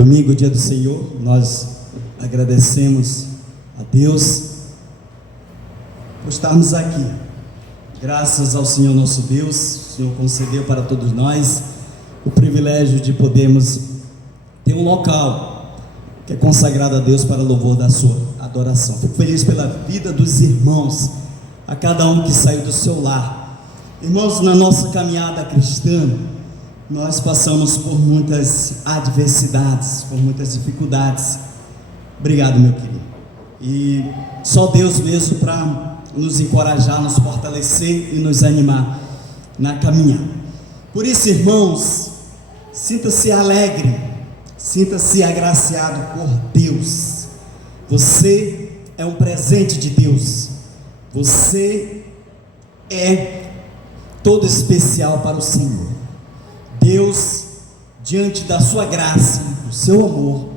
Domingo, dia do Senhor, nós agradecemos a Deus por estarmos aqui. Graças ao Senhor nosso Deus, o Senhor concedeu para todos nós o privilégio de podermos ter um local que é consagrado a Deus para louvor da sua adoração. Fico feliz pela vida dos irmãos, a cada um que saiu do seu lar. Irmãos, na nossa caminhada cristã, nós passamos por muitas adversidades, por muitas dificuldades. Obrigado, meu querido. E só Deus mesmo para nos encorajar, nos fortalecer e nos animar na caminhada. Por isso, irmãos, sinta-se alegre, sinta-se agraciado por Deus. Você é um presente de Deus. Você é todo especial para o Senhor. Deus, diante da sua graça, do seu amor,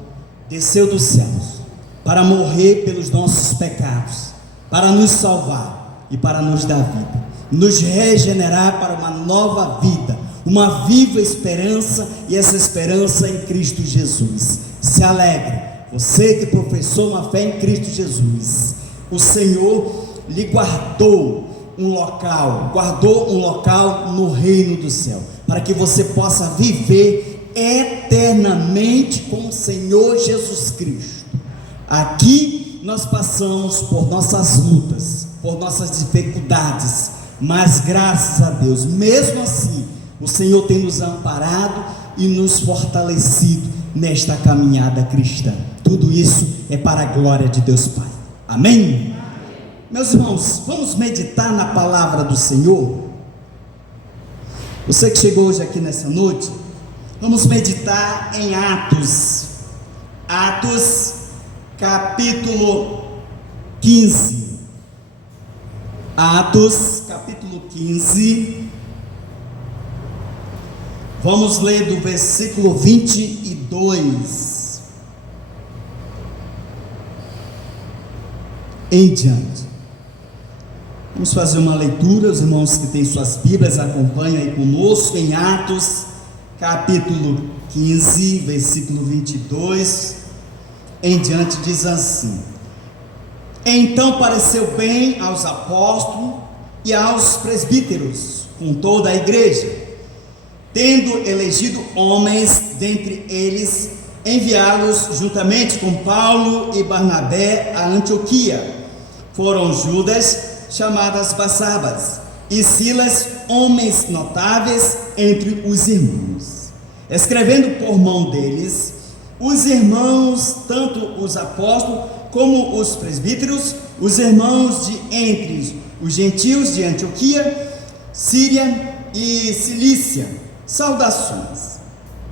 desceu dos céus para morrer pelos nossos pecados, para nos salvar e para nos dar vida, nos regenerar para uma nova vida, uma viva esperança, e essa esperança em Cristo Jesus. Se alegre, você que professou uma fé em Cristo Jesus. O Senhor lhe guardou um local no reino do céu, para que você possa viver eternamente com o Senhor Jesus Cristo. Aqui nós passamos por nossas lutas, por nossas dificuldades, mas graças a Deus, mesmo assim, o Senhor tem nos amparado e nos fortalecido nesta caminhada cristã. Tudo isso é para a glória de Deus Pai. Amém? Meus irmãos, vamos meditar na palavra do Senhor. Você que chegou hoje aqui nessa noite, vamos meditar em Atos capítulo 15. Atos capítulo 15. Vamos ler do versículo 22 em diante. Vamos fazer uma leitura. Os irmãos que têm suas Bíblias, acompanhem aí conosco em Atos capítulo 15, versículo 22 em diante. Diz assim: Então pareceu bem aos apóstolos e aos presbíteros, com toda a igreja, tendo elegido homens dentre eles, enviá-los juntamente com Paulo e Barnabé a Antioquia. Foram Judas, chamadas Barsabas, e Silas, homens notáveis entre os irmãos. Escrevendo por mão deles, os irmãos, tanto os apóstolos como os presbíteros, os irmãos de entre os gentios de Antioquia, Síria e Cilícia, saudações.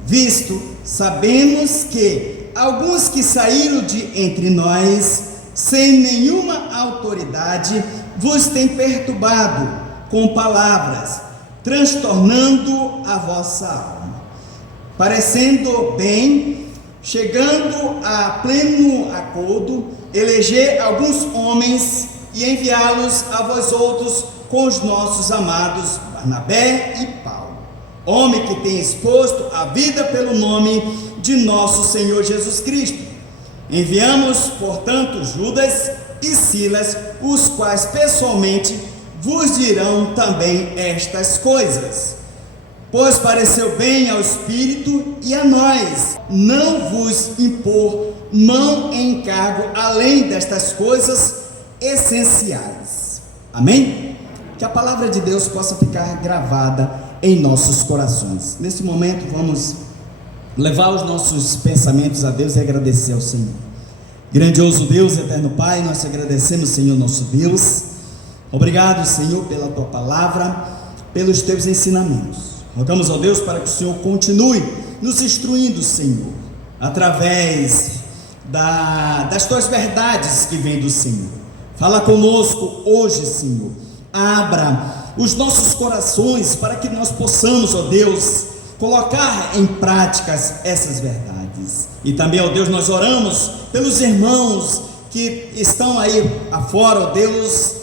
Visto, sabemos que alguns que saíram de entre nós, sem nenhuma autoridade, vos tem perturbado com palavras, transtornando a vossa alma. Parecendo bem, chegando a pleno acordo, eleger alguns homens e enviá-los a vós outros com os nossos amados Barnabé e Paulo, homem que tem exposto a vida pelo nome de nosso Senhor Jesus Cristo. Enviamos, portanto, Judas e Silas, os quais pessoalmente vos dirão também estas coisas. Pois pareceu bem ao Espírito e a nós não vos impor mão em encargo além destas coisas essenciais. Amém? Que a palavra de Deus possa ficar gravada em nossos corações. Nesse momento vamos levar os nossos pensamentos a Deus e agradecer ao Senhor. Grandioso Deus, eterno Pai, nós te agradecemos, Senhor nosso Deus. Obrigado, Senhor, pela tua palavra, pelos teus ensinamentos. Rogamos ao Deus para que o Senhor continue nos instruindo, Senhor, através das tuas verdades que vêm do Senhor. Fala conosco hoje, Senhor. Abra os nossos corações para que nós possamos, ó Deus, colocar em práticas essas verdades. E também, ó Deus, nós oramos pelos irmãos que estão aí afora, ó Deus,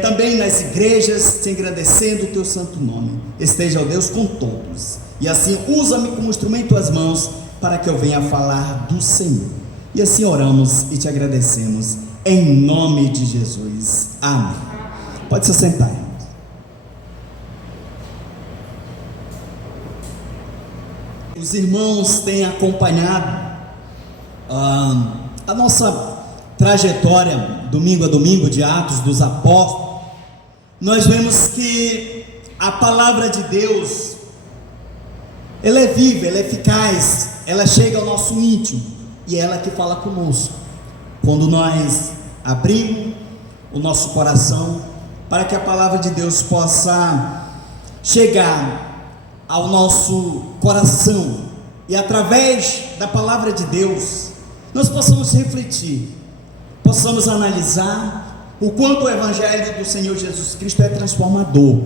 também nas igrejas, te agradecendo o teu santo nome. Esteja, ó Deus, com todos, e assim usa-me como instrumento às mãos para que eu venha falar do Senhor. E assim oramos e te agradecemos, em nome de Jesus. Amém. Pode se sentar, irmãos. Os irmãos têm acompanhado a nossa trajetória, domingo a domingo, de Atos dos Apóstolos. Nós vemos que a palavra de Deus, ela é viva, ela é eficaz, ela chega ao nosso íntimo, e é ela que fala conosco, quando nós abrimos o nosso coração, para que a palavra de Deus possa chegar ao nosso coração, e através da palavra de Deus, nós possamos refletir, possamos analisar o quanto o Evangelho do Senhor Jesus Cristo é transformador,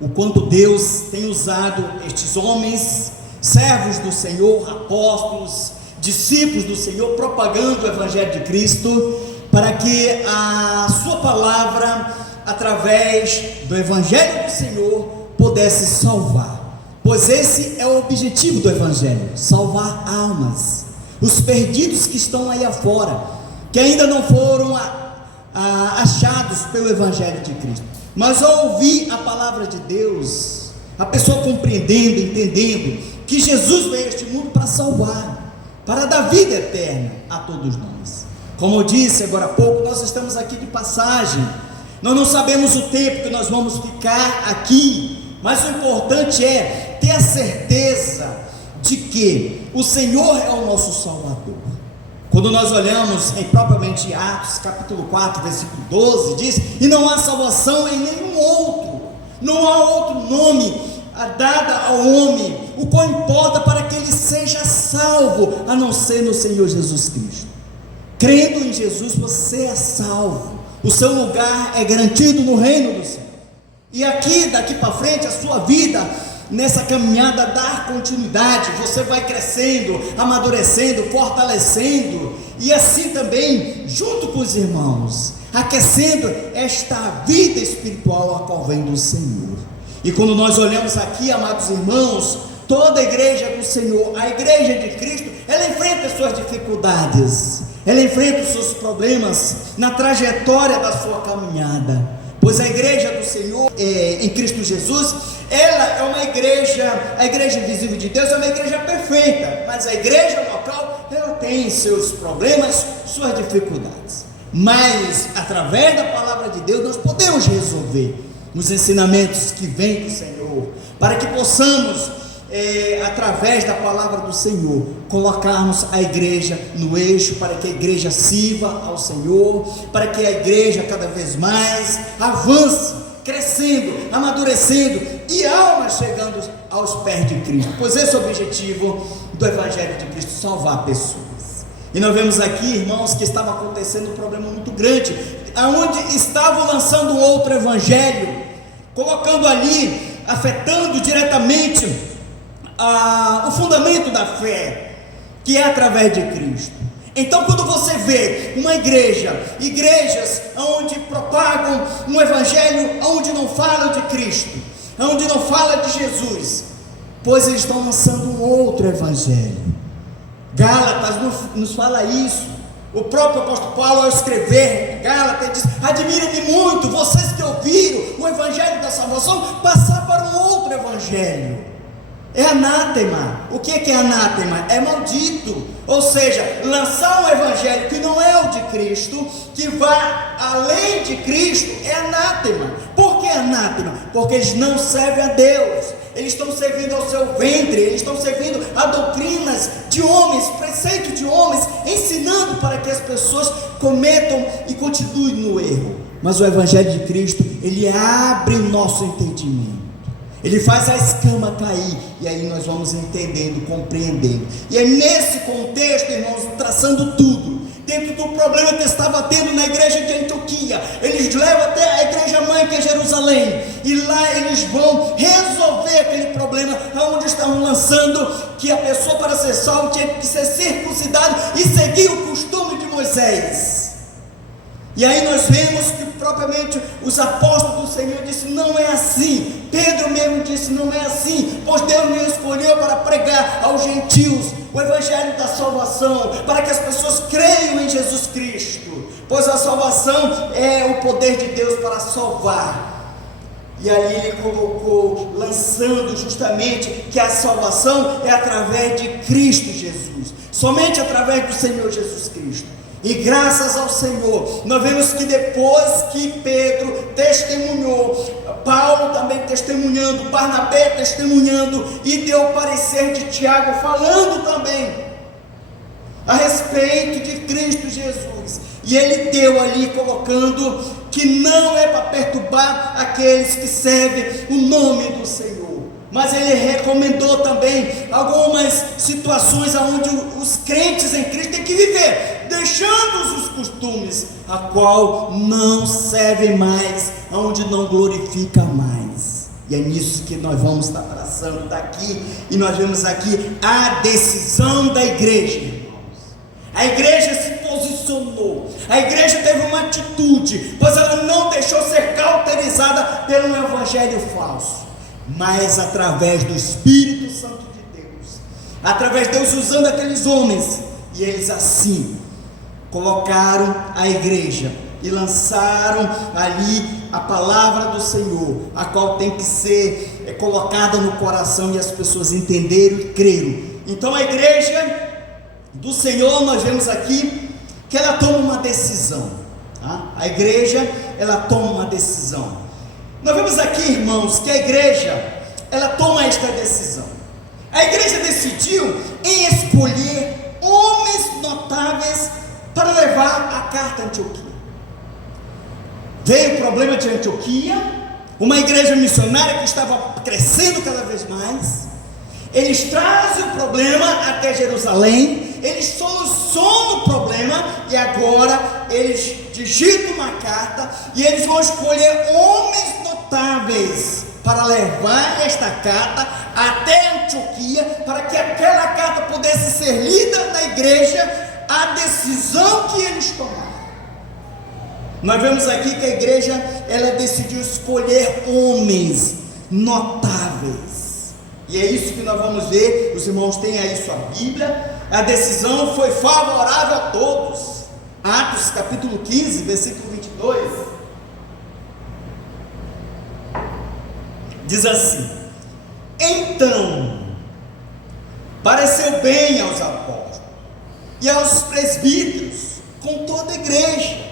o quanto Deus tem usado estes homens, servos do Senhor, apóstolos, discípulos do Senhor, propagando o Evangelho de Cristo, para que a sua palavra, através do Evangelho do Senhor, pudesse salvar, pois esse é o objetivo do Evangelho, salvar almas, os perdidos que estão aí afora, que ainda não foram achados pelo Evangelho de Cristo, mas ao ouvir a palavra de Deus, a pessoa compreendendo, entendendo que Jesus veio a este mundo para salvar, para dar vida eterna a todos nós. Como eu disse agora há pouco, nós estamos aqui de passagem, nós não sabemos o tempo que nós vamos ficar aqui, mas o importante é ter a certeza de que o Senhor é o nosso Salvador. Quando nós olhamos em propriamente Atos capítulo 4 versículo 12, diz: e não há salvação em nenhum outro, não há outro nome dado ao homem, o qual importa para que ele seja salvo, a não ser no Senhor Jesus Cristo. Crendo em Jesus, você é salvo, o seu lugar é garantido no reino do céu, e daqui para frente, a sua vida, nessa caminhada, dar continuidade, você vai crescendo, amadurecendo, fortalecendo, e assim também, junto com os irmãos, aquecendo esta vida espiritual a qual vem do Senhor. E quando nós olhamos aqui, amados irmãos, toda a igreja do Senhor, a igreja de Cristo, ela enfrenta as suas dificuldades, ela enfrenta os seus problemas na trajetória da sua caminhada, pois a igreja do Senhor, em Cristo Jesus, ela é uma igreja, a igreja visível de Deus é uma igreja perfeita, mas a igreja local, ela tem seus problemas, suas dificuldades, mas através da palavra de Deus, nós podemos resolver os ensinamentos que vêm do Senhor, para que possamos, através da palavra do Senhor, colocarmos a igreja no eixo, para que a igreja sirva ao Senhor, para que a igreja cada vez mais avance, crescendo, amadurecendo, e almas chegando aos pés de Cristo, pois esse é o objetivo do Evangelho de Cristo, salvar pessoas. E nós vemos aqui, irmãos, que estava acontecendo um problema muito grande, aonde estavam lançando outro evangelho, colocando ali, afetando diretamente o fundamento da fé, que é através de Cristo. Então, quando você vê uma igrejas onde propagam um evangelho, onde não fala de Cristo, onde não fala de Jesus, pois eles estão lançando um outro evangelho. Gálatas nos fala isso. O próprio apóstolo Paulo, ao escrever Gálatas, diz: admirem-me muito vocês que ouviram o evangelho da salvação passar para um outro evangelho. É anátema. O que é anátema? É maldito. Ou seja, lançar um evangelho que não é o de Cristo, que vá além de Cristo, é anátema. Por que anátema? Porque eles não servem a Deus, eles estão servindo ao seu ventre, eles estão servindo a doutrinas de homens, preceitos de homens, ensinando para que as pessoas cometam e continuem no erro. Mas o evangelho de Cristo, ele abre o nosso entendimento, ele faz a escama cair, e aí nós vamos entendendo, compreendendo. E é nesse contexto, irmãos, traçando tudo, dentro do problema que estava tendo na igreja de Antioquia, eles levam até a igreja mãe, que é Jerusalém, e lá eles vão resolver aquele problema, onde estavam lançando que a pessoa, para ser salva, tinha que ser circuncidada e seguir o costume de Moisés. E aí nós vemos que propriamente os apóstolos do Senhor disseram: não é assim. Pedro mesmo disse: não é assim, pois Deus me escolheu para pregar aos gentios o evangelho da salvação, para que as pessoas creiam em Jesus Cristo, pois a salvação é o poder de Deus para salvar. E aí ele colocou, lançando justamente que a salvação é através de Cristo Jesus, somente através do Senhor Jesus Cristo. E graças ao Senhor, nós vemos que depois que Pedro testemunhou, Paulo também testemunhando, Barnabé testemunhando, e deu o parecer de Tiago, falando também a respeito de Cristo Jesus. E ele deu ali, colocando que não é para perturbar aqueles que servem o nome do Senhor, mas ele recomendou também algumas situações onde os crentes em Cristo têm que viver, deixando os costumes, a qual não serve mais, onde não glorifica mais. E é nisso que nós vamos estar abraçando daqui, e nós vemos aqui a decisão da igreja, irmãos. A igreja se posicionou, a igreja teve uma atitude, pois ela não deixou ser cauterizada pelo evangelho falso, mas através do Espírito Santo de Deus, através de Deus usando aqueles homens, e eles assim colocaram a igreja e lançaram ali a palavra do Senhor, a qual tem que ser colocada no coração, e as pessoas entenderam e creram. Então a igreja do Senhor, nós vemos aqui que ela toma uma decisão, tá? A igreja, ela toma uma decisão. Nós vemos aqui, irmãos, que a igreja, ela toma esta decisão. A igreja decidiu em escolher homens notáveis para levar a carta a Antioquia. Veio o problema de Antioquia, uma igreja missionária que estava crescendo cada vez mais. Eles trazem o problema até Jerusalém, eles solucionam o problema, e agora eles digitam uma carta, e eles vão escolher homens notáveis para levar esta carta até Antioquia, para que aquela carta pudesse ser lida na igreja, a decisão que eles tomaram. Nós vemos aqui que a igreja, ela decidiu escolher homens notáveis, e é isso que nós vamos ver. Os irmãos têm aí sua Bíblia. A decisão foi favorável a todos. Atos capítulo 15, versículo 22, diz assim: então pareceu bem aos apóstolos e aos presbíteros com toda a igreja.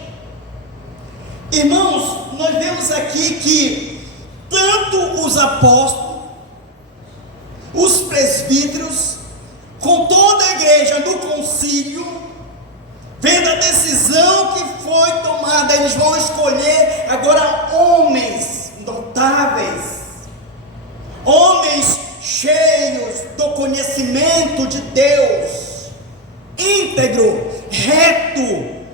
Irmãos, nós vemos aqui que tanto os apóstolos, os presbíteros, com toda a igreja do concílio, vendo a decisão que foi tomada, eles vão escolher agora homens notáveis, homens cheios do conhecimento de Deus, íntegro, reto,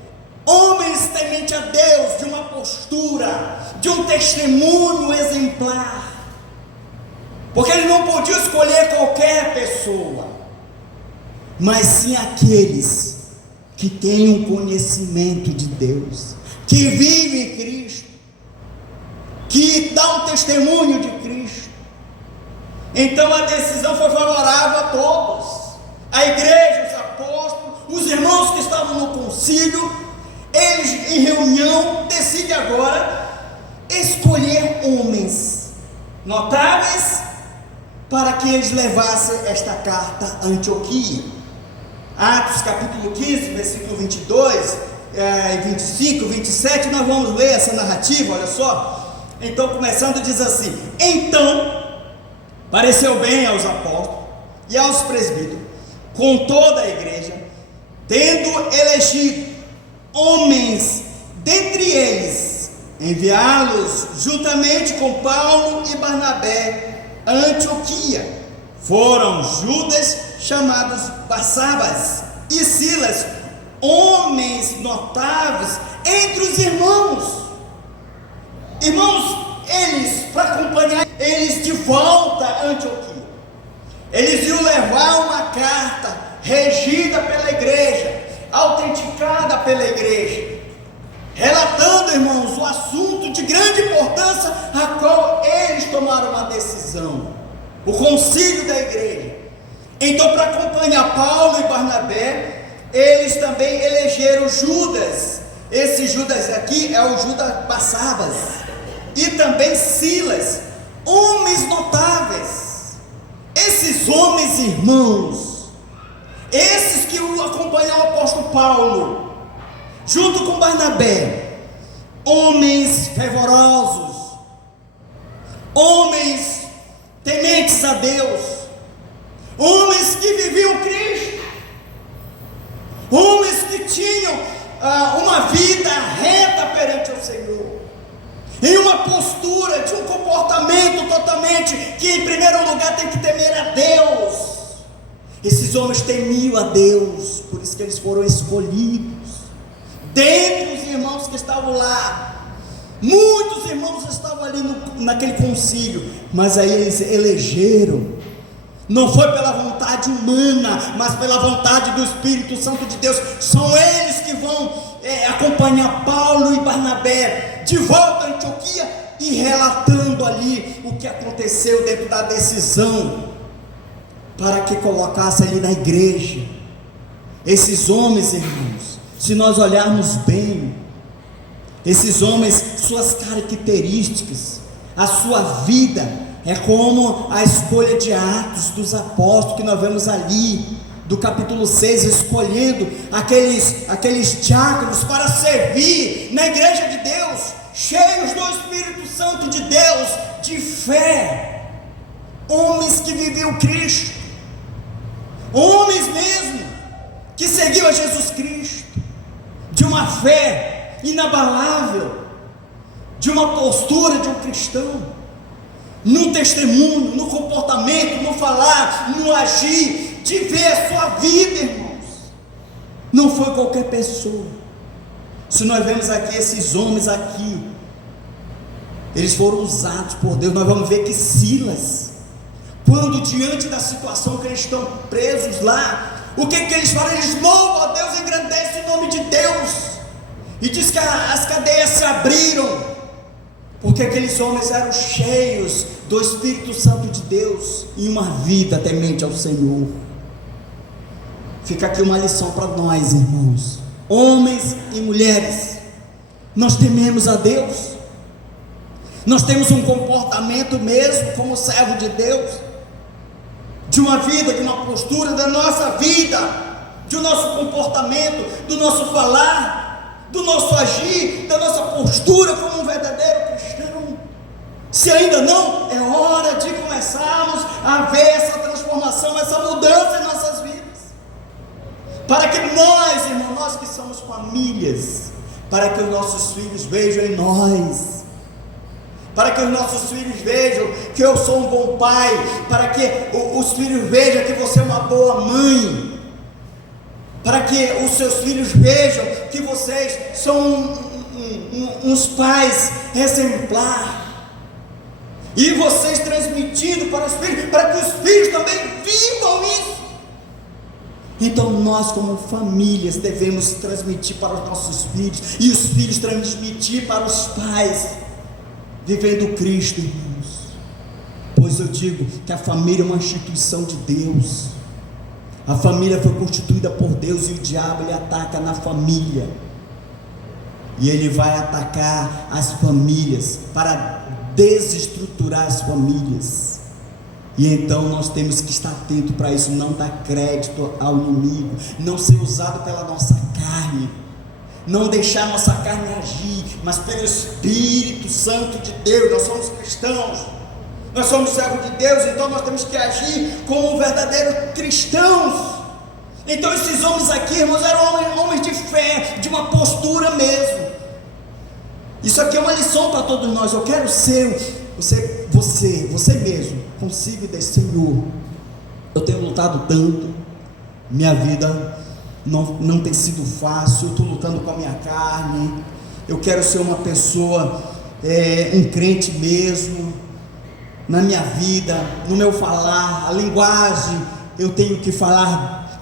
homens temente a Deus, de uma postura, de um testemunho exemplar, porque ele não podia escolher qualquer pessoa, mas sim aqueles que têm um conhecimento de Deus, que vivem em Cristo, que dão um testemunho de Cristo. Então a decisão foi favorável a todos, a igreja, os apóstolos, os irmãos que estavam no concílio. Eles em reunião decidem agora escolher homens notáveis para que eles levassem esta carta a Antioquia. Atos capítulo 15, versículo 22, 25, 27, nós vamos ler essa narrativa, olha só. Então, começando, diz assim: então pareceu bem aos apóstolos e aos presbíteros, com toda a igreja, tendo elegido homens dentre eles, enviá-los juntamente com Paulo e Barnabé a Antioquia. Foram Judas, chamados Barsabas, e Silas, homens notáveis entre os irmãos. Irmãos, eles, para acompanhar eles de volta a Antioquia, eles iam levar uma carta regida pela igreja, autenticada pela igreja, relatando, irmãos, um assunto de grande importância, a qual eles tomaram uma decisão, o concílio da igreja. Então, para acompanhar Paulo e Barnabé, eles também elegeram Judas. Esse Judas aqui é o Judas Barsabas, e também Silas, homens notáveis. Esses homens, irmãos, esses que acompanham o apóstolo Paulo, junto com Barnabé, homens fervorosos, homens tementes a Deus, homens que viviam Cristo, homens que tinham uma vida reta perante o Senhor, em uma postura, de um comportamento totalmente, que em primeiro lugar tem que temer a Deus. Esses homens temiam a Deus, por isso que eles foram escolhidos. Dentre os irmãos que estavam lá, muitos irmãos estavam ali naquele concílio, mas aí eles elegeram. Não foi pela vontade humana, mas pela vontade do Espírito Santo de Deus. São eles que vão acompanhar Paulo e Barnabé de volta a Antioquia e relatando ali o que aconteceu dentro da decisão, para que colocasse ali na igreja. Esses homens, irmãos, se nós olharmos bem, esses homens, suas características, a sua vida, é como a escolha de Atos dos Apóstolos, que nós vemos ali, do capítulo 6, escolhendo aqueles diáconos para servir na igreja de Deus, cheios do Espírito Santo de Deus, de fé, homens que viviam Cristo, homens mesmo, que seguiam a Jesus Cristo, de uma fé inabalável, de uma postura de um cristão, no testemunho, no comportamento, no falar, no agir, de ver a sua vida, irmãos. Não foi qualquer pessoa. Se nós vemos aqui esses homens aqui, eles foram usados por Deus. Nós vamos ver que Silas, quando diante da situação que eles estão presos lá, o que eles falam? Eles louvam a Deus, engrandecem o nome de Deus, e diz que as cadeias se abriram, porque aqueles homens eram cheios do Espírito Santo de Deus, e uma vida temente ao Senhor. Fica aqui uma lição para nós, irmãos, homens e mulheres. Nós tememos a Deus, nós temos um comportamento mesmo como servo de Deus, de uma vida, de uma postura da nossa vida, do nosso comportamento, do nosso falar, do nosso agir, da nossa postura como um verdadeiro cristão. Se ainda não, é hora de começarmos a ver essa transformação, essa mudança em nossas vidas, para que nós, irmãos, nós que somos famílias, para que os nossos filhos vejam em nós, para que os nossos filhos vejam que eu sou um bom pai, para que os filhos vejam que você é uma boa mãe, para que os seus filhos vejam que vocês são uns pais exemplares, e vocês transmitindo para os filhos, para que os filhos também vivam isso. Então nós, como famílias, devemos transmitir para os nossos filhos, e os filhos transmitir para os pais, vivendo Cristo, irmãos. Pois eu digo que a família é uma instituição de Deus. A família foi constituída por Deus, e o diabo ele ataca na família, e ele vai atacar as famílias para desestruturar as famílias. E então nós temos que estar atento para isso, não dar crédito ao inimigo, não ser usado pela nossa carne, não deixar nossa carne agir, mas pelo Espírito Santo de Deus. Nós somos cristãos, nós somos servos de Deus, então nós temos que agir como verdadeiros cristãos. Então esses homens aqui, irmãos, eram homens de fé, de uma postura mesmo. Isso aqui é uma lição para todos nós. Eu quero ser você mesmo, consigo desse Senhor. Eu tenho lutado tanto, minha vida não tem sido fácil, eu estou lutando com a minha carne. Eu quero ser uma pessoa, um crente mesmo, na minha vida, no meu falar, a linguagem, eu tenho que falar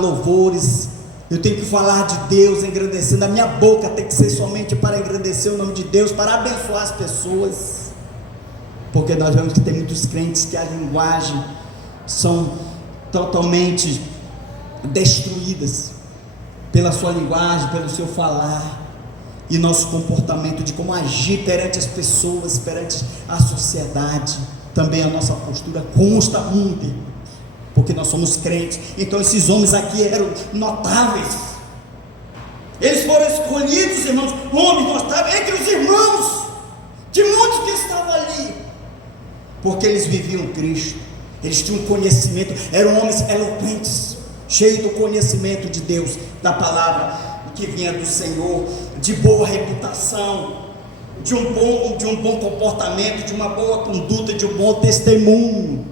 louvores, eu tenho que falar de Deus, engrandecendo. A minha boca tem que ser somente para engrandecer o nome de Deus, para abençoar as pessoas, porque nós vemos que tem muitos crentes que a linguagem totalmente destruídas pela sua linguagem, pelo seu falar e nosso comportamento de como agir perante as pessoas, perante a sociedade. Também a nossa postura consta muito, porque nós somos crentes. Então esses homens aqui eram notáveis, eles foram escolhidos, irmãos, homens notáveis entre os irmãos de muitos que estavam ali, porque eles viviam Cristo, eles tinham conhecimento, eram homens eloquentes, cheios do conhecimento de Deus, da palavra que vinha do Senhor, de boa reputação, de um bom comportamento, de uma boa conduta, de um bom testemunho.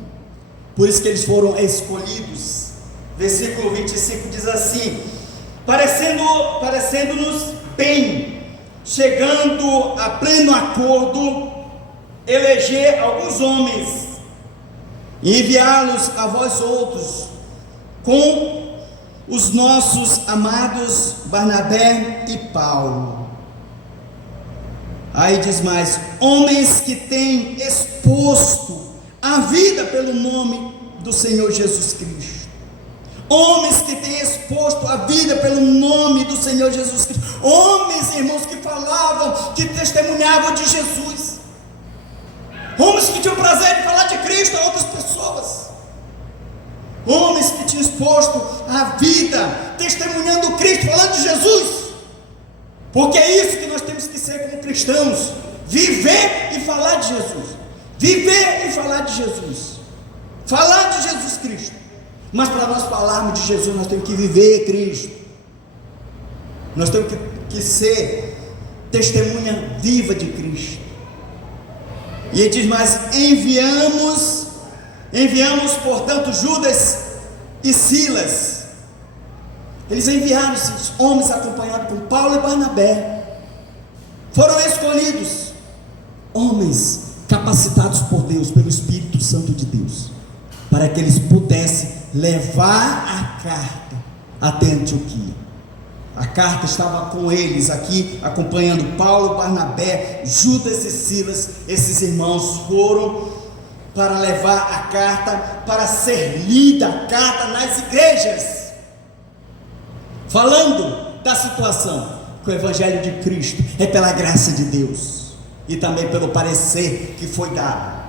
Por isso que eles foram escolhidos. Versículo 25 diz assim: parecendo-nos bem, chegando a pleno acordo, eleger alguns homens e enviá-los a vós outros, com os nossos amados Barnabé e Paulo. Aí diz mais: homens que têm exposto a vida pelo nome do Senhor Jesus Cristo. Homens que têm exposto a vida pelo nome do Senhor Jesus Cristo. Homens, irmãos, que falavam, que testemunhavam de Jesus. Homens que tinham prazer de falar de Cristo a outras pessoas. Homens que tinham exposto a vida, testemunhando Cristo, falando de Jesus. Porque é isso que nós temos que ser como cristãos: viver e falar de Jesus. Viver e falar de Jesus. Falar de Jesus Cristo. Mas para nós falarmos de Jesus, nós temos que viver Cristo. Nós temos que ser testemunha viva de Cristo. E ele diz mais: enviamos, portanto, Judas e Silas. Eles enviaram esses homens acompanhados por Paulo e Barnabé. Foram escolhidos homens capacitados por Deus, pelo Espírito Santo de Deus, para que eles pudessem levar a carta até Antioquia. A carta estava com eles aqui, acompanhando Paulo, Barnabé, Judas e Silas. Esses irmãos foram para levar a carta, para ser lida a carta nas igrejas, falando da situação, que o Evangelho de Cristo é pela graça de Deus, e também pelo parecer que foi dado.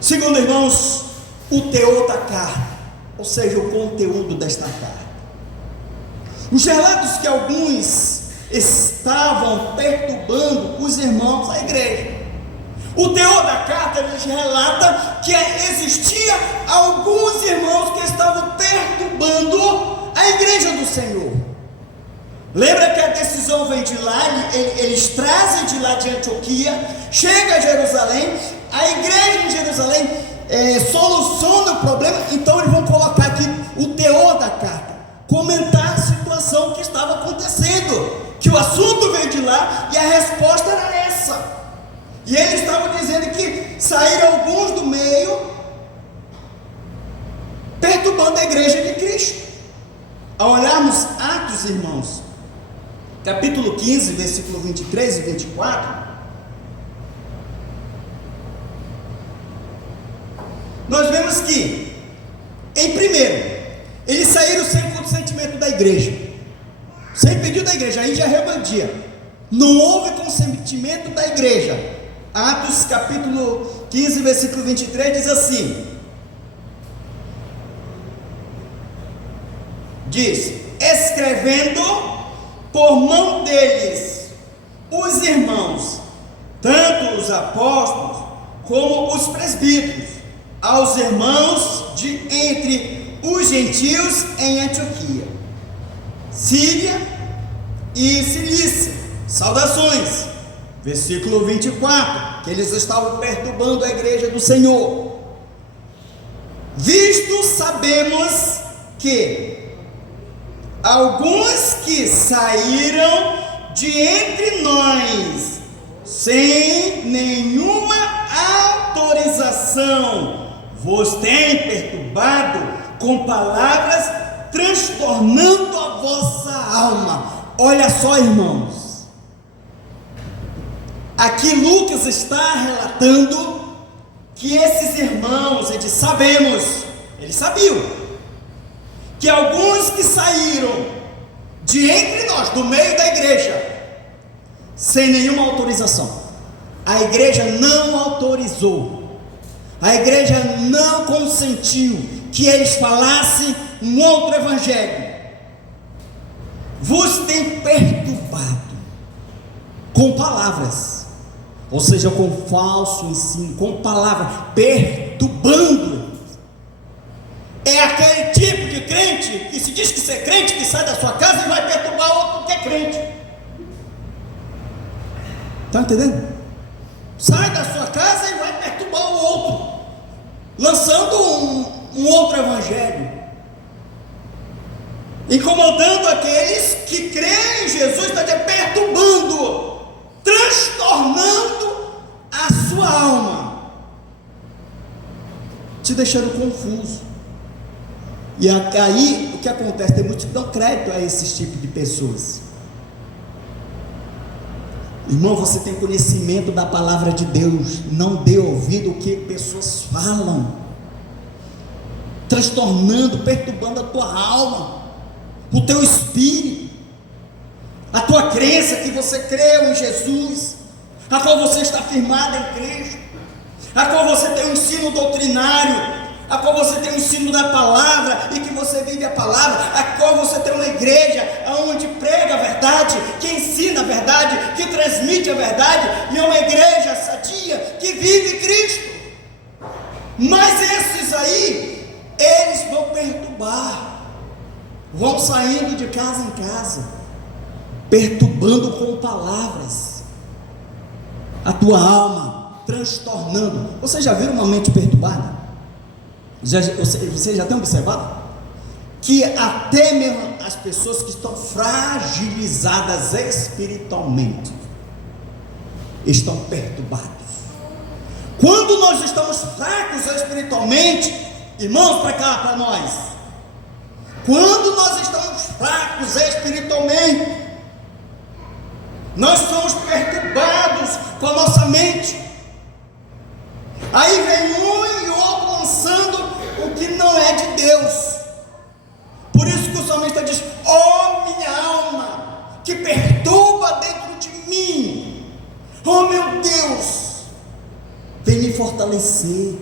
Segundo, irmãos, o teor da carta, ou seja, o conteúdo desta carta. Os relatos que alguns estavam perturbando os irmãos da igreja. O teor da carta nos relata que existia alguns irmãos que estavam perturbando a igreja do Senhor. Lembra que a decisão vem de lá, eles trazem de lá de Antioquia, chega a Jerusalém, a igreja em Jerusalém soluciona o problema. Então eles vão colocar aqui o teor da carta, comentar a situação que estava acontecendo, que o assunto veio de lá e a resposta era essa. E eles estavam dizendo que saíram alguns do meio, perturbando a igreja de Cristo. Ao olharmos Atos, irmãos, capítulo 15, versículo 23 e 24, nós vemos que, em primeiro, eles saíram sem consentimento da igreja, sem pedido da igreja, aí já é rebeldia. Não houve consentimento da igreja. Atos capítulo 15, versículo 23 diz assim: diz: escrevendo por mão deles os irmãos, tanto os apóstolos como os presbíteros, aos irmãos de entre os gentios em Antioquia, Síria e Cilícia, saudações. Versículo 24, que eles estavam perturbando a igreja do Senhor. Visto sabemos que alguns que saíram de entre nós, sem nenhuma autorização, vos têm perturbado com palavras, transtornando a vossa alma. Olha só, irmãos, aqui Lucas está relatando que esses irmãos, ele Eles sabiam que alguns que saíram de entre nós, do meio da igreja, sem nenhuma autorização, a igreja não autorizou, a igreja não consentiu que eles falassem um outro evangelho, vos tem perturbado com palavras, ou seja, com falso ensino, com palavras, perturbando. É aquele tipo de crente que se diz que ser crente, que sai da sua casa e vai perturbar outro que é crente. Está entendendo? Sai da sua casa e vai perturbar o outro, lançando um outro evangelho, incomodando aqueles que creem em Jesus, está perturbando, transtornando a sua alma, te deixando confuso. E aí o que acontece? Tem muitos que dão crédito a esses tipos de pessoas. Irmão, você tem conhecimento da palavra de Deus, não dê ouvido o que pessoas falam, transtornando, perturbando a tua alma, o teu espírito, a tua crença que você creu em Jesus, a qual você está firmado em Cristo, a qual você tem um ensino doutrinário, a qual você tem o ensino da palavra e que você vive a palavra, a qual você tem uma igreja onde prega a verdade, que ensina a verdade, que transmite a verdade, e é uma igreja sadia que vive Cristo. Mas esses aí, eles vão perturbar, vão saindo de casa em casa, perturbando com palavras a tua alma, transtornando. Você já viu uma mente perturbada? Você já tem observado que até mesmo as pessoas que estão fragilizadas espiritualmente estão perturbadas? Quando nós estamos fracos espiritualmente, irmãos, para cá, para nós, quando nós estamos fracos espiritualmente, nós somos perturbados com a nossa mente. Aí vem um e outro lançando o que não é de Deus. Por isso que o salmista diz: ó minha alma, que perturba dentro de mim, ó meu Deus, vem me fortalecer,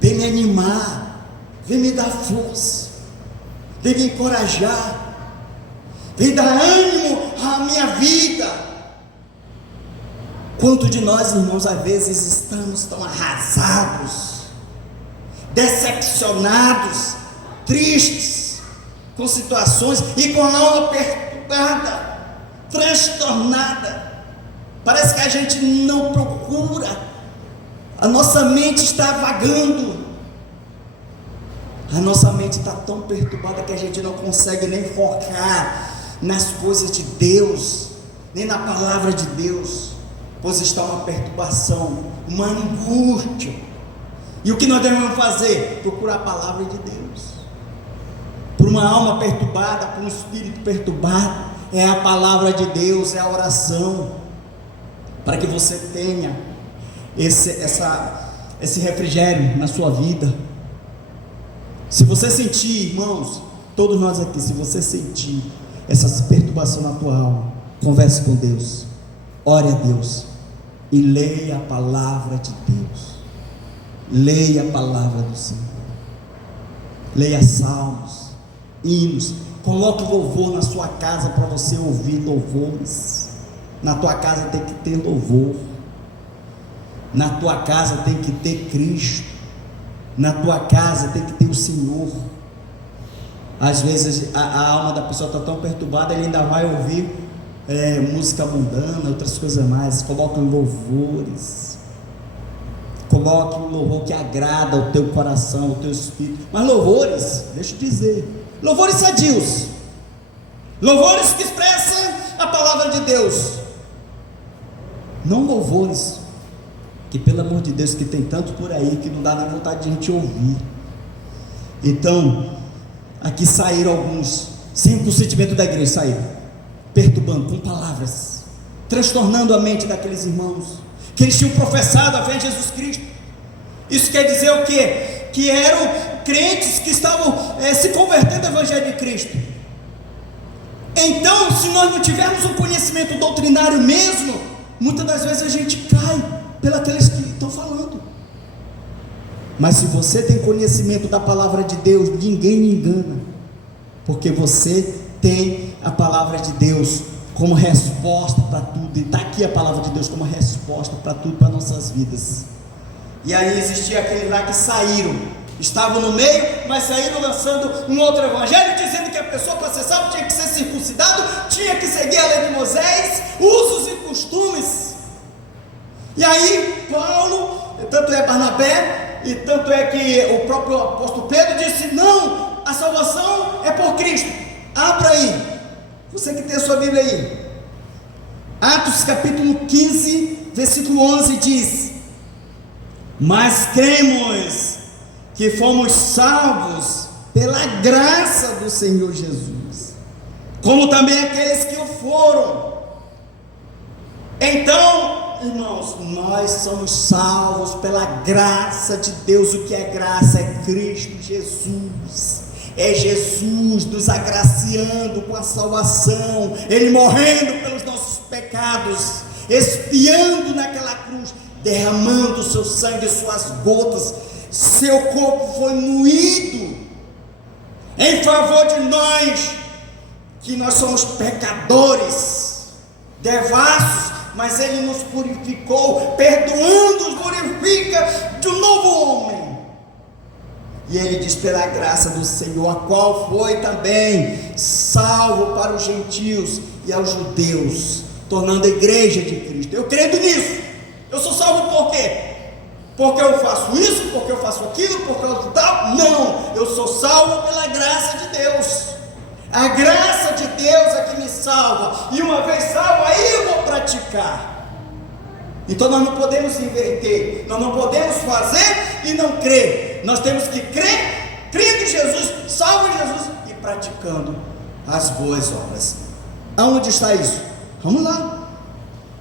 vem me animar, vem me dar força, vem me encorajar, vem dar ânimo à minha vida. Quanto de nós, irmãos, às vezes estamos tão arrasados, decepcionados, tristes, com situações e com a alma perturbada, transtornada. Parece que a gente não procura, a nossa mente está vagando, a nossa mente está tão perturbada que a gente não consegue nem focar nas coisas de Deus, nem na palavra de Deus, pois está uma perturbação, uma angústia. E o que nós devemos fazer? Procurar a palavra de Deus. Por uma alma perturbada, por um espírito perturbado, é a palavra de Deus, é a oração, para que você tenha esse refrigério na sua vida. Se você sentir, irmãos, todos nós aqui, se você sentir essa perturbação na tua alma, converse com Deus, ore a Deus e leia a palavra de Deus. Leia a palavra do Senhor, leia salmos, hinos, coloque louvor na sua casa para você ouvir louvores. Na tua casa tem que ter louvor, na tua casa tem que ter Cristo, na tua casa tem que ter o Senhor. Às vezes a alma da pessoa está tão perturbada, ele ainda vai ouvir música mundana, outras coisas mais. Coloque louvores, coloque um louvor que agrada o teu coração, o teu espírito. Mas louvores, deixa eu dizer, louvores sadios, louvores que expressam a palavra de Deus, não louvores que, pelo amor de Deus, que tem tanto por aí que não dá nem vontade de a gente ouvir. Então, aqui saíram alguns, sem o consentimento da igreja, saíram perturbando com palavras, transtornando a mente daqueles irmãos, que eles tinham professado a fé em Jesus Cristo. Isso quer dizer o quê? Que eram crentes que estavam se convertendo ao Evangelho de Cristo. Então, se nós não tivermos um conhecimento doutrinário mesmo, muitas das vezes a gente cai pelos que estão falando. Mas se você tem conhecimento da palavra de Deus, ninguém me engana, porque você tem a palavra de Deus como resposta para tudo, e está aqui a palavra de Deus como resposta para tudo, para nossas vidas. E aí existia aqueles lá que saíram, estavam no meio, mas saíram lançando um outro evangelho, dizendo que a pessoa para ser salva tinha que ser circuncidado, tinha que seguir a lei de Moisés, usos e costumes. E aí Paulo, tanto é Barnabé, e tanto é que o próprio apóstolo Pedro disse: não, a salvação é por Cristo. Abra aí, você que tem a sua Bíblia aí, Atos capítulo 15, versículo 11 diz: mas cremos que fomos salvos pela graça do Senhor Jesus, como também aqueles que o foram. Então, irmãos, nós somos salvos pela graça de Deus. O que é graça? É Cristo Jesus. É Jesus nos agraciando com a salvação, Ele morrendo pelos nossos pecados, expiando naquela cruz, derramando o seu sangue, suas gotas, seu corpo foi moído em favor de nós, que nós somos pecadores, devassos, mas Ele nos purificou, perdoando-nos, purifica de um novo homem. E Ele diz: pela graça do Senhor, a qual foi também salvo para os gentios e aos judeus, tornando a igreja de Cristo. Eu creio nisso. Eu sou salvo por quê? Porque eu faço isso, porque eu faço aquilo, porque eu tal? Não, eu sou salvo pela graça de Deus. A graça de Deus é que me salva, e uma vez salvo, aí eu vou praticar. Então nós não podemos inverter, nós não podemos fazer e não crer. Nós temos que crer, crendo em Jesus, salvo em Jesus e praticando as boas obras. Aonde está isso? Vamos lá.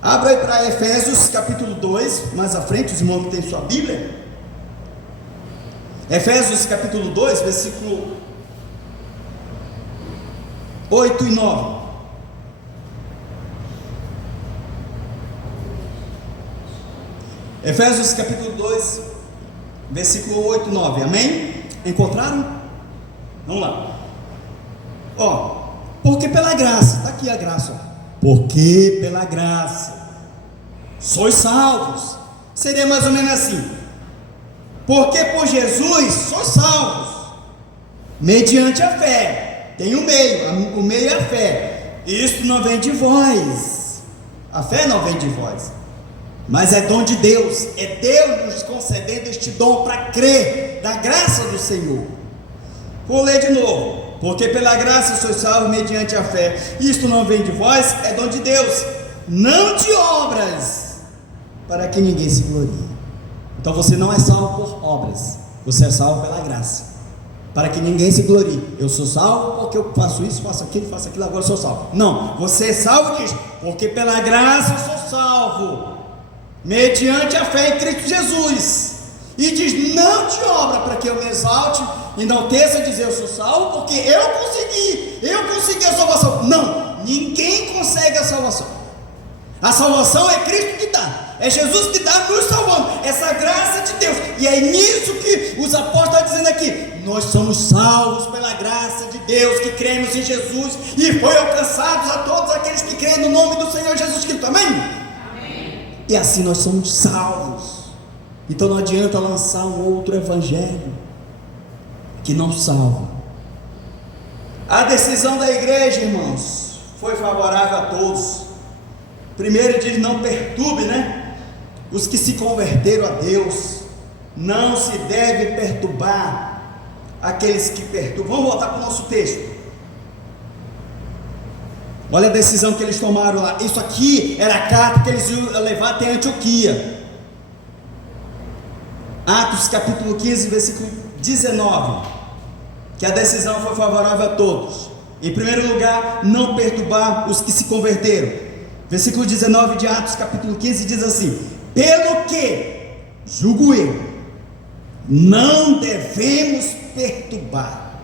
Abra aí para Efésios capítulo 2, mais à frente, os irmãos que têm sua Bíblia. Efésios capítulo 2, versículo 8 e 9. Efésios capítulo 2, versículo 8 e 9, amém? Encontraram? Vamos lá. Porque pela graça, está aqui a graça, porque pela graça sois salvos. Seria mais ou menos assim: porque por Jesus sois salvos, mediante a fé. Tem o meio é a fé. Isto não vem de vós, a fé não vem de vós, mas é dom de Deus. É Deus nos concedendo este dom para crer da graça do Senhor. Vou ler de novo: porque pela graça sois salvos mediante a fé. Isto não vem de vós, é dom de Deus, não de obras, para que ninguém se glorie. Então você não é salvo por obras, você é salvo pela graça, para que ninguém se glorie. Eu sou salvo porque eu faço isso, faço aquilo, agora eu sou salvo. Não, você é salvo disso, porque pela graça eu sou salvo mediante a fé em Cristo Jesus. E diz: não de obra, para que eu me exalte e não teça dizer eu sou salvo, porque eu consegui a salvação. Não, ninguém consegue a salvação. A salvação é Cristo que dá, é Jesus que dá, nos salvando, essa graça de Deus. E é nisso que os apóstolos estão dizendo aqui: nós somos salvos pela graça de Deus, que cremos em Jesus, e foi alcançados a todos aqueles que creem no nome do Senhor Jesus Cristo, amém? Amém. E assim nós somos salvos. Então não adianta lançar um outro evangelho que não salva. A decisão da igreja, irmãos, foi favorável a todos. Primeiro diz: não perturbe, os que se converteram a Deus. Não se deve perturbar aqueles que perturbam. Vamos voltar para o nosso texto. Olha a decisão que eles tomaram lá. Isso aqui era a carta que eles iam levar até Antioquia. Atos capítulo 15, versículo 19, que a decisão foi favorável a todos. Em primeiro lugar, não perturbar os que se converteram. Versículo 19 de Atos capítulo 15 diz assim: pelo que, julgo eu, não devemos perturbar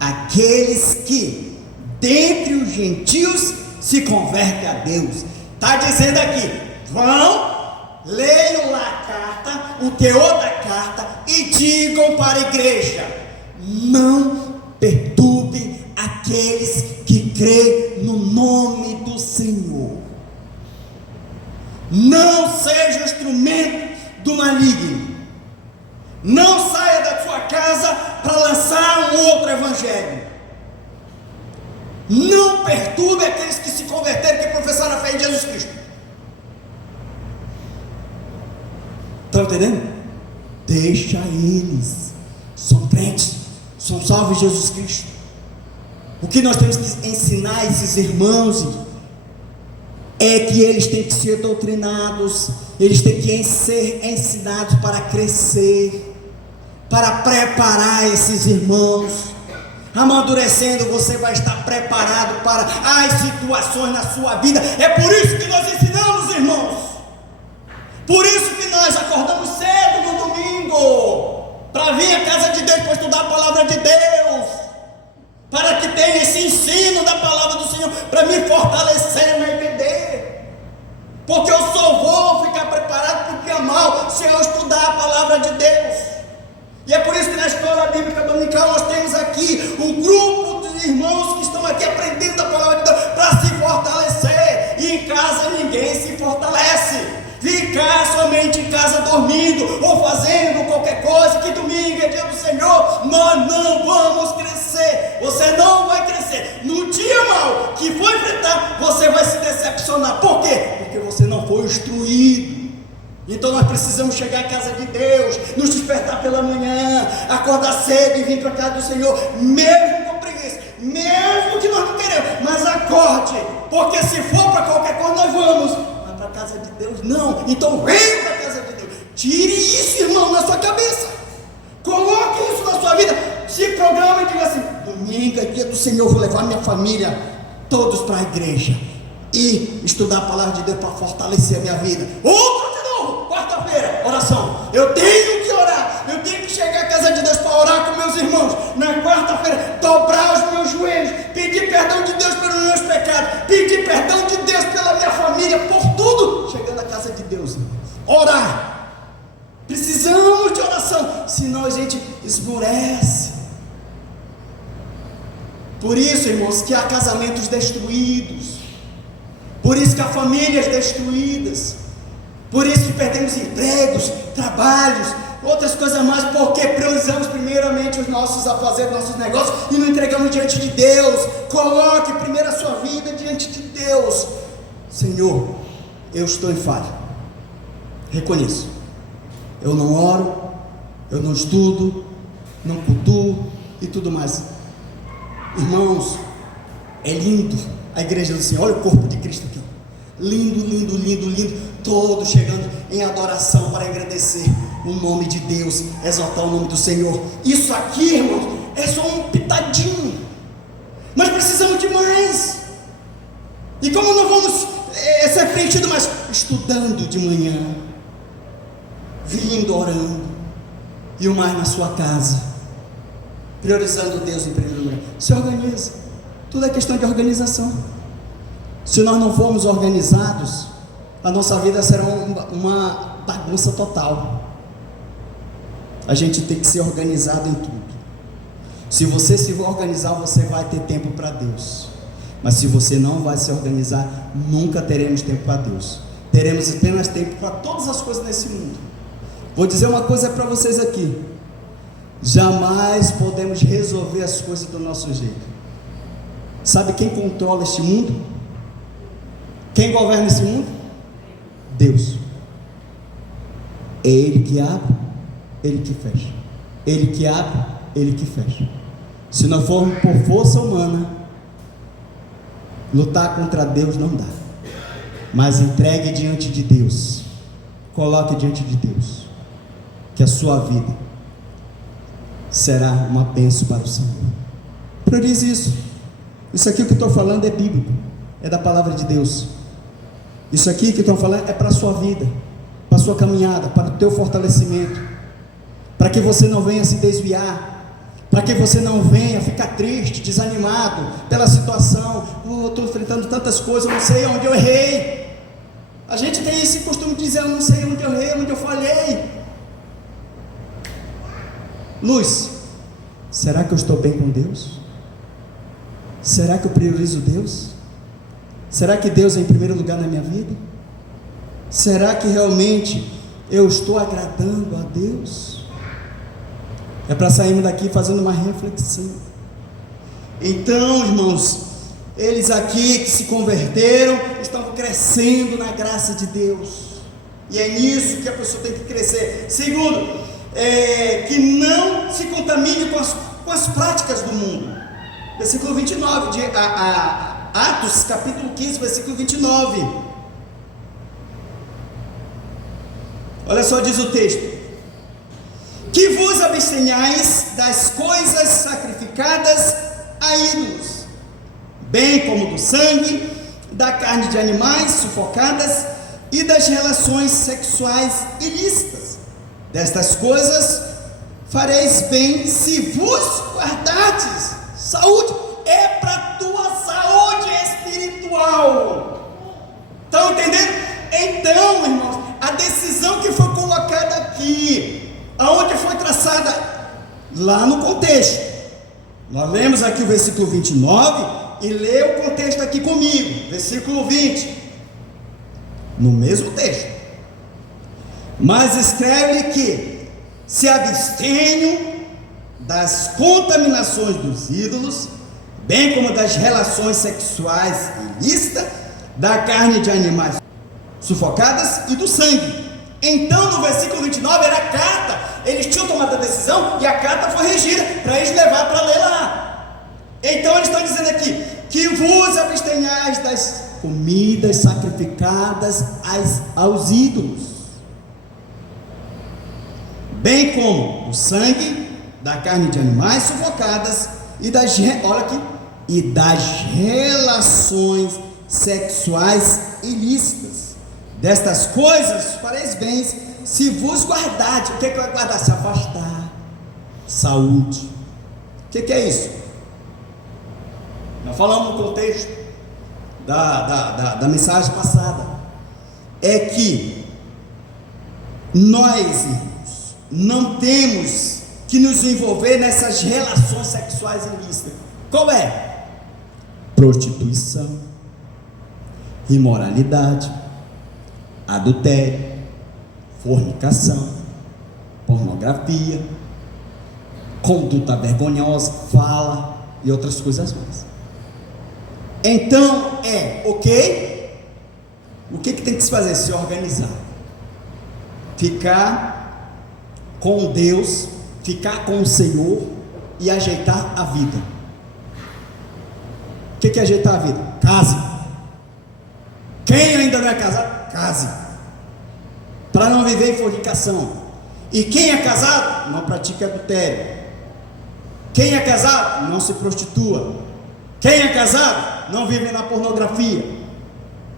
aqueles que, dentre os gentios, se convertem a Deus. Está dizendo aqui: vão, leiam lá a carta, o teor da carta, e digam para a igreja: não perturbe aqueles que crêem no nome do Senhor. Não seja instrumento do maligno. Não saia da sua casa para lançar um outro evangelho. Não perturbe aqueles que se converteram, que professaram a fé em Jesus Cristo. Estão entendendo? Deixa eles. São crentes, são salvos em Jesus Cristo. O que nós temos que ensinar a esses irmãos é que eles têm que ser doutrinados, eles têm que ser ensinados para crescer, para preparar esses irmãos. Amadurecendo, você vai estar preparado para as situações na sua vida. É por isso que nós ensinamos, irmãos. Por isso que nós acordamos cedo no domingo, para vir à casa de Deus, para estudar a palavra de Deus, para que tenha esse ensino da palavra do Senhor, para me fortalecer no entender. Porque eu só vou ficar preparado para o dia mal se eu estudar a palavra de Deus. E é por isso que na escola bíblica dominical nós temos aqui um grupo de irmãos que estão aqui aprendendo a palavra de Deus para se fortalecer. E em casa ninguém se fortalece. Ficar somente em casa dormindo ou fazendo qualquer coisa, que domingo é dia do Senhor, nós não vamos crescer. Você não vai crescer. No dia mau que for enfrentar, você vai se decepcionar. Por quê? Porque você não foi instruído. Então nós precisamos chegar à casa de Deus, nos despertar pela manhã, acordar cedo e vir para a casa do Senhor, mesmo com preguiça, mesmo que nós não queremos, mas acorde, porque se for para qualquer coisa nós vamos, mas para a casa de Deus não. Então venha para a casa de Deus, tire isso, irmão, na sua cabeça, coloque isso na sua vida, se programa e diga assim: domingo é dia do Senhor, vou levar minha família todos para a igreja e estudar a palavra de Deus para fortalecer a minha vida. Quarta-feira, oração. Eu tenho que orar, eu tenho que chegar à casa de Deus para orar com meus irmãos. Na quarta-feira, dobrar os meus joelhos, pedir perdão de Deus pelos meus pecados, pedir perdão de Deus pela minha família, por tudo. Chegando à casa de Deus, orar. Precisamos de oração, senão a gente esmorece. Por isso, irmãos, que há casamentos destruídos, por isso que há famílias destruídas, por isso que perdemos empregos, trabalhos, outras coisas mais, porque priorizamos primeiramente os nossos afazeres, nossos negócios, e não entregamos diante de Deus. Coloque primeiro a sua vida diante de Deus. Senhor, eu estou em falha, reconheço. Eu não oro, eu não estudo, não cultuo e tudo mais. Irmãos, é lindo a igreja do Senhor. Olha o corpo de Cristo aqui. Lindo, lindo, lindo, lindo, todos chegando em adoração para agradecer o nome de Deus, exaltar o nome do Senhor. Isso aqui, irmãos, é só um pitadinho, mas precisamos de mais. E como não vamos ser preenchidos mais? Estudando de manhã, vindo, orando, e o mais na sua casa, priorizando Deus em primeiro lugar. Se organiza, tudo é questão de organização. Se nós não formos organizados, a nossa vida será uma bagunça total. A gente tem que ser organizado em tudo. Se você se organizar, você vai ter tempo para Deus. Mas se você não vai se organizar, nunca teremos tempo para Deus. Teremos apenas tempo para todas as coisas nesse mundo. Vou dizer uma coisa para vocês aqui: jamais podemos resolver as coisas do nosso jeito. Sabe quem controla este mundo? Quem governa esse mundo? Deus. É Ele que abre, Ele que fecha. Ele que abre, Ele que fecha. Se nós formos por força humana, lutar contra Deus não dá. Mas entregue diante de Deus, coloque diante de Deus, que a sua vida será uma bênção para o Senhor. Priorize isso. Isso aqui que eu estou falando é bíblico, é da palavra de Deus. Isso aqui que eu estou falando é para a sua vida, para a sua caminhada, para o teu fortalecimento, para que você não venha se desviar, para que você não venha ficar triste, desanimado pela situação. Estou enfrentando tantas coisas, eu não sei onde eu errei. A gente tem esse costume de dizer: eu não sei onde eu errei, onde eu falhei. Luz, será que eu estou bem com Deus? Será que eu priorizo Deus? Será que Deus é em primeiro lugar na minha vida? Será que realmente eu estou agradando a Deus? É para sairmos daqui fazendo uma reflexão. Então, irmãos, eles aqui que se converteram estão crescendo na graça de Deus, e é nisso que a pessoa tem que crescer. Segundo, que não se contamine com as práticas do mundo. Versículo 29 de Atos, capítulo 15, versículo 29. Olha só, diz o texto: que vos abstenhais das coisas sacrificadas a ídolos, bem como do sangue, da carne de animais sufocadas e das relações sexuais ilícitas. Destas coisas fareis bem se vos guardardes. Saúde é para a tua saúde espiritual. Estão entendendo? Então, irmãos, a decisão que foi colocada aqui, aonde foi traçada lá no contexto, nós lemos aqui o versículo 29 e lê o contexto aqui comigo, versículo 20, no mesmo texto. Mas escreve que se abstenham das contaminações dos ídolos, bem como das relações sexuais ilícitas, da carne de animais sufocadas e do sangue. Então, no versículo 29 era a carta, eles tinham tomado a decisão e a carta foi regida para eles levar para ler lá. Então eles estão dizendo aqui que vos abstenhais das comidas sacrificadas aos ídolos, bem como o sangue, da carne de animais sufocadas e das relações sexuais ilícitas. Destas coisas fareis bem se vos guardardes. O que é guardar? Se afastar. Saúde. O que é isso? Nós falamos no contexto da mensagem passada. É que nós, irmãos, não temos que nos envolver nessas relações sexuais ilícitas. Qual é? Prostituição, imoralidade, adultério, fornicação, pornografia, conduta vergonhosa, fala e outras coisas mais. Então ok? O que tem que se fazer? Se organizar, ficar com Deus, ficar com o Senhor e ajeitar a vida. O que é ajeitar a vida? Case. Quem ainda não é casado, case, para não viver em fornicação. E quem é casado, não pratique adultério. Quem é casado, não se prostitua. Quem é casado, não vive na pornografia.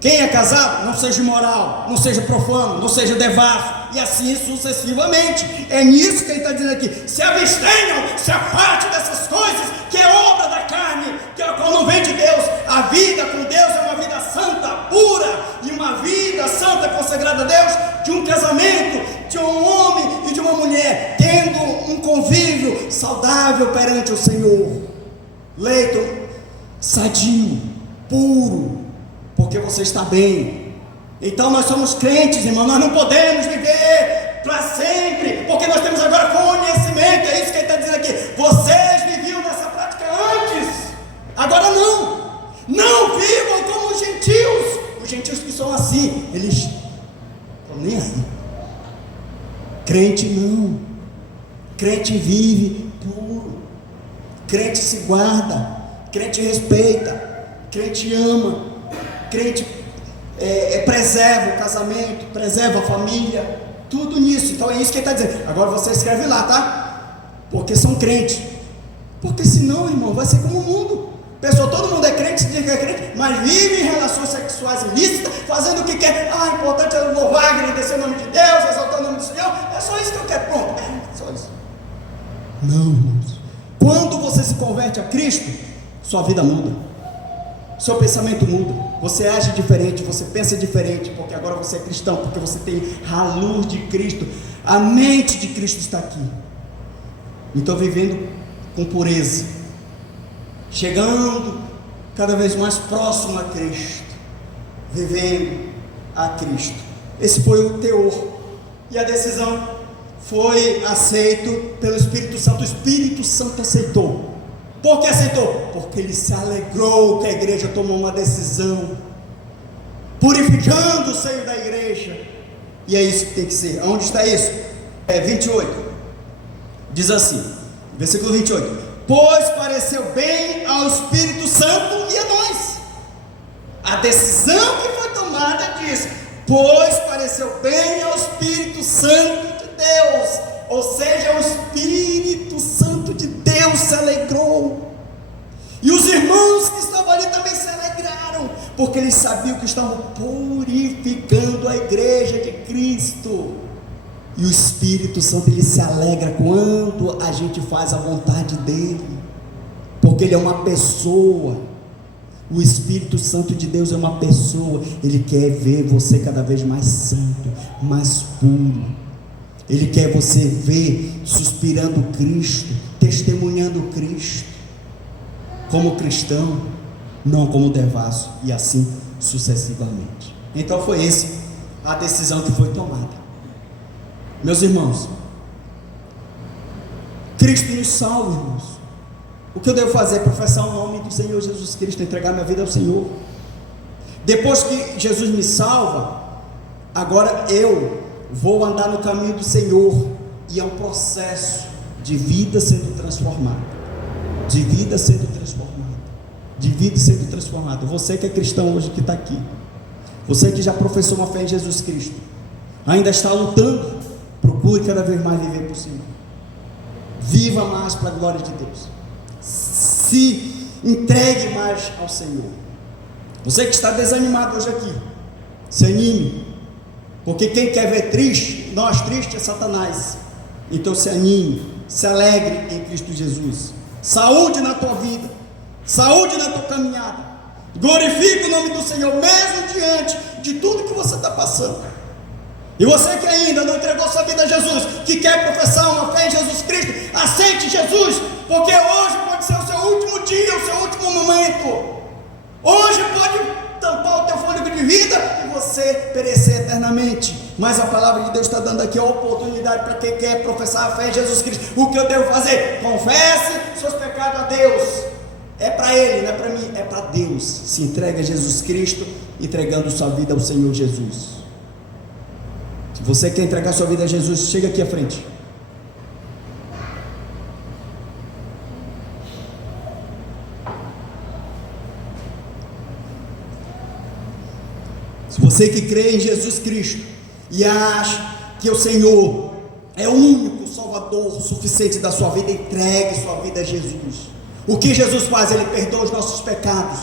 Quem é casado, não seja imoral, não seja profano, não seja devasso, e assim sucessivamente. É nisso que ele está dizendo aqui: se abstenham, se aparte dessas coisas, que é obra da carne, que é quando não vem de Deus. A vida com Deus é uma vida santa, pura, e uma vida santa consagrada a Deus, de um casamento, de um homem e de uma mulher, tendo um convívio saudável perante o Senhor, leito sadio, puro, porque você está bem. Então nós somos crentes, irmão, nós não podemos viver para sempre, porque nós temos agora conhecimento. É isso que ele está dizendo aqui: vocês viviam nessa prática antes, agora não vivam como os gentios que são assim, eles estão nem aí. Crente não, crente vive puro, crente se guarda, crente respeita, crente ama, crente preserva o casamento, preserva a família, tudo nisso. Então é isso que ele está dizendo. Agora você escreve lá, tá? Porque são crentes. Porque senão, irmão, vai ser como o mundo. Pessoal, todo mundo é crente, diz que é crente, mas vive em relações sexuais ilícitas, fazendo o que quer. O importante é louvar, agradecer o nome de Deus, exaltar o nome do Senhor. É só isso que eu quero, pronto. É só isso. Não, irmãos. Quando você se converte a Cristo, sua vida muda, seu pensamento muda, você age diferente, você pensa diferente, porque agora você é cristão, porque você tem a luz de Cristo, a mente de Cristo está aqui. Então vivendo com pureza, chegando cada vez mais próximo a Cristo, vivendo a Cristo. Esse foi o teor, e a decisão foi aceito pelo Espírito Santo. O Espírito Santo aceitou. Por que aceitou? Porque ele se alegrou que a igreja tomou uma decisão, purificando o seio da igreja. E é isso que tem que ser. Onde está isso? 28. Diz assim, versículo 28: pois pareceu bem ao Espírito Santo e a nós. A decisão que foi tomada diz: pois pareceu bem ao Espírito Santo de Deus. Ou seja, o Espírito Santo de Deus se alegrou. E os irmãos que estavam ali também se alegraram, porque eles sabiam que estavam purificando a igreja de Cristo. E o Espírito Santo, ele se alegra quando a gente faz a vontade dele, porque ele é uma pessoa. O Espírito Santo de Deus é uma pessoa. Ele quer ver você cada vez mais santo, mais puro. Ele quer você ver suspirando Cristo, testemunhando Cristo, como cristão, não como devasso, e assim sucessivamente. Então foi essa a decisão que foi tomada. Meus irmãos, Cristo nos salva, irmãos. O que eu devo fazer é professar o nome do Senhor Jesus Cristo, entregar minha vida ao Senhor. Depois que Jesus me salva, agora eu vou andar no caminho do Senhor, e é um processo de vida sendo transformada, de vida sendo transformada, de vida sendo transformada. Você que é cristão hoje, que está aqui, você que já professou uma fé em Jesus Cristo, ainda está lutando, procure cada vez mais viver por Senhor, viva mais para a glória de Deus, se entregue mais ao Senhor. Você que está desanimado hoje aqui, se anime, porque quem quer ver triste, nós tristes, é Satanás. Então se anime, se alegre em Cristo Jesus. Saúde na tua vida, saúde na tua caminhada. Glorifique o nome do Senhor, mesmo diante de tudo que você está passando. E você que ainda não entregou sua vida a Jesus, que quer professar uma fé em Jesus Cristo, aceite Jesus, porque hoje pode ser o seu último dia, o seu último momento. Hoje pode tampar o teu fôlego de vida e você perecer eternamente. Mas a palavra de Deus está dando aqui a oportunidade para quem quer professar a fé em Jesus Cristo. O que eu devo fazer? Confesse seus pecados a Deus. É para Ele, não é para mim, é para Deus. Se entregue a Jesus Cristo, entregando sua vida ao Senhor Jesus. Se você quer entregar sua vida a Jesus, chega aqui à frente. Se você que crê em Jesus Cristo e acha que o Senhor é o único Salvador suficiente da sua vida, entregue sua vida a Jesus. O que Jesus faz? Ele perdoa os nossos pecados.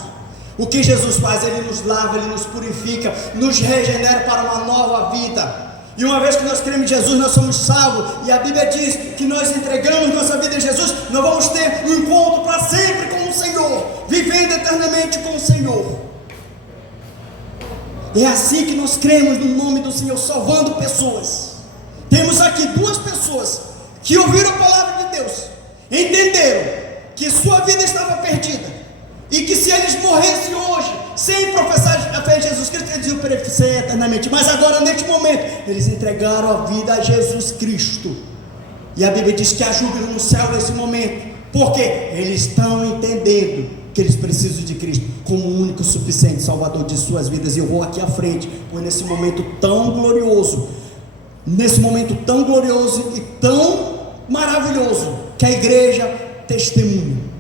O que Jesus faz? Ele nos lava, Ele nos purifica, nos regenera para uma nova vida. E uma vez que nós cremos em Jesus, nós somos salvos. E a Bíblia diz que nós entregamos nossa vida em Jesus, nós vamos ter um encontro para sempre com o Senhor, vivendo eternamente com o Senhor. É assim que nós cremos no nome do Senhor, salvando pessoas. Temos aqui duas pessoas que ouviram a palavra de Deus, entenderam que sua vida estava perdida, e que se eles morressem hoje, sem professar a fé em Jesus Cristo, eles iam perecer eternamente. Mas agora, neste momento, eles entregaram a vida a Jesus Cristo. E a Bíblia diz que há júbilo no céu nesse momento, porque eles estão entendendo que eles precisam de Cristo como o único suficiente Salvador de suas vidas. E eu vou aqui à frente, pois nesse momento tão glorioso, e tão maravilhoso, que a igreja testemunha.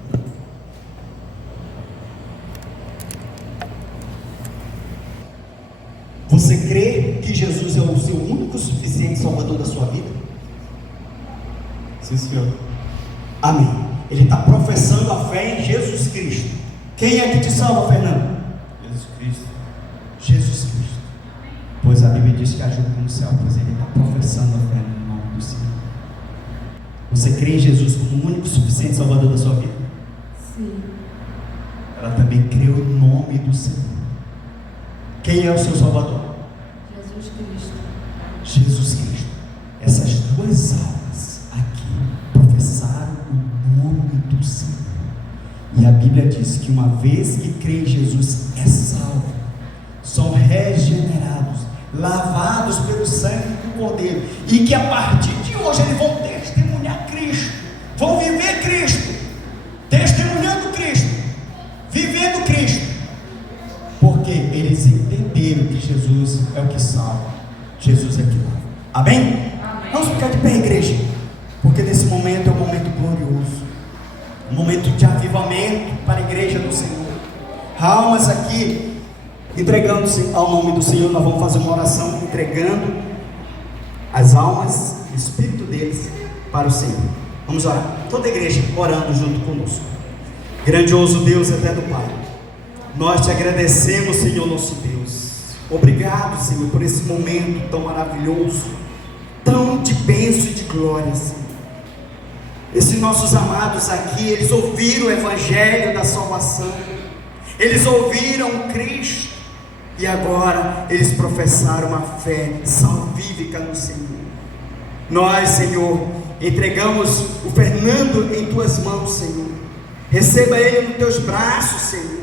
Você crê que Jesus é o seu único suficiente Salvador da sua vida? Sim, Senhor. Amém. Ele está professando a fé em Jesus Cristo. Quem é que te salva, Fernando? Jesus Cristo. Jesus Cristo. Pois a Bíblia diz que há júbilo no céu, pois ele está professando a fé no nome do Senhor. Você crê em Jesus como o único suficiente Salvador da sua vida? Sim. Ela também creu no nome do Senhor. Quem é o seu Salvador? Jesus Cristo. Jesus Cristo. Essas duas almas aqui professaram o nome do Senhor. E a Bíblia diz que uma vez que crê em Jesus, é salvo, são regenerados, lavados pelo sangue do Cordeiro, e que a partir de hoje eles vão testemunhar Cristo, vão viver Cristo, testemunhando Cristo, vivendo Cristo, porque eles entenderam que Jesus é o que salva, Jesus é o que lava. Amém? Amém. Vamos ficar de pé, igreja, porque nesse momento é um momento glorioso, um momento de avivamento para a igreja do Senhor. Almas aqui entregando-se ao nome do Senhor. Nós vamos fazer uma oração entregando as almas, o espírito deles para o Senhor. Vamos orar, toda a igreja orando junto conosco. Grandioso Deus, eterno Pai, nós te agradecemos, Senhor nosso Deus. Obrigado, Senhor, por esse momento tão maravilhoso, tão de bênção e de glória, Senhor. Esses nossos amados aqui, eles ouviram o Evangelho da salvação, eles ouviram Cristo, e agora eles professaram uma fé salvífica no Senhor. Nós, Senhor, entregamos o Fernando em tuas mãos, Senhor. Receba ele nos teus braços, Senhor.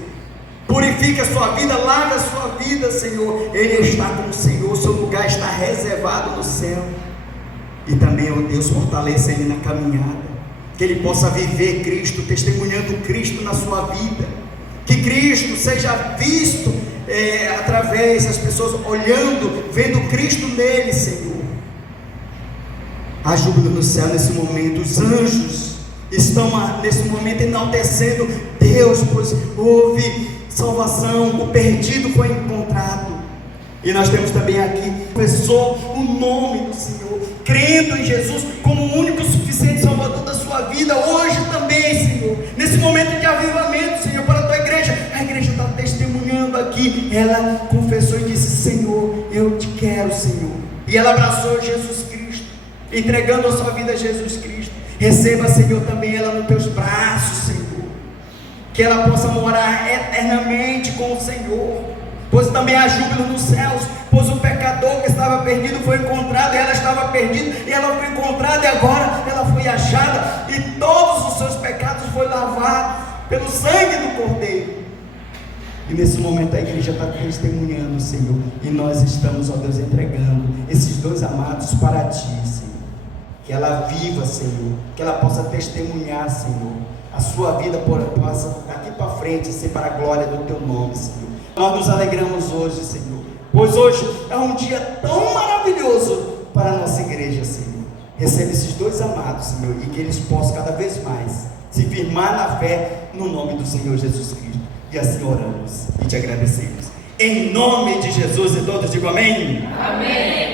Purifica a sua vida, lava a sua vida, Senhor. Ele está com o Senhor, seu lugar está reservado no céu. E também, ó Deus, fortaleça ele na caminhada, que ele possa viver Cristo, testemunhando Cristo na sua vida, que Cristo seja visto através das pessoas olhando, vendo Cristo nele, Senhor. Há júbilo no céu nesse momento, os anjos estão nesse momento enaltecendo Deus, pois houve salvação, o perdido foi encontrado. E nós temos também aqui, professou o nome do Senhor, crendo em Jesus como o único suficiente Salvador da sua vida, hoje também, Senhor, nesse momento de avivamento, Senhor, para a tua igreja. A igreja está testemunhando aqui, ela confessou e disse: Senhor, eu te quero, Senhor, e ela abraçou Jesus Cristo, entregando a sua vida a Jesus Cristo. Receba, Senhor, também ela nos teus braços, Senhor, que ela possa morar eternamente com o Senhor, pois também há júbilo nos céus, pois o pecador que estava perdido foi encontrado, e ela estava perdida, e ela foi encontrada, e agora ela foi achada, e todos os seus pecados foram lavados pelo sangue do Cordeiro. E nesse momento a igreja está testemunhando, Senhor, e nós estamos, ó Deus, entregando esses dois amados para Ti, Senhor, que ela viva, Senhor, que ela possa testemunhar, Senhor, a sua vida possa daqui para frente ser para a glória do Teu nome, Senhor. Nós nos alegramos hoje, Senhor, pois hoje é um dia tão maravilhoso para a nossa igreja, Senhor. Recebe esses dois amados, Senhor, e que eles possam cada vez mais se firmar na fé no nome do Senhor Jesus Cristo. E assim oramos e te agradecemos. Em nome de Jesus, e todos digam amém. Amém.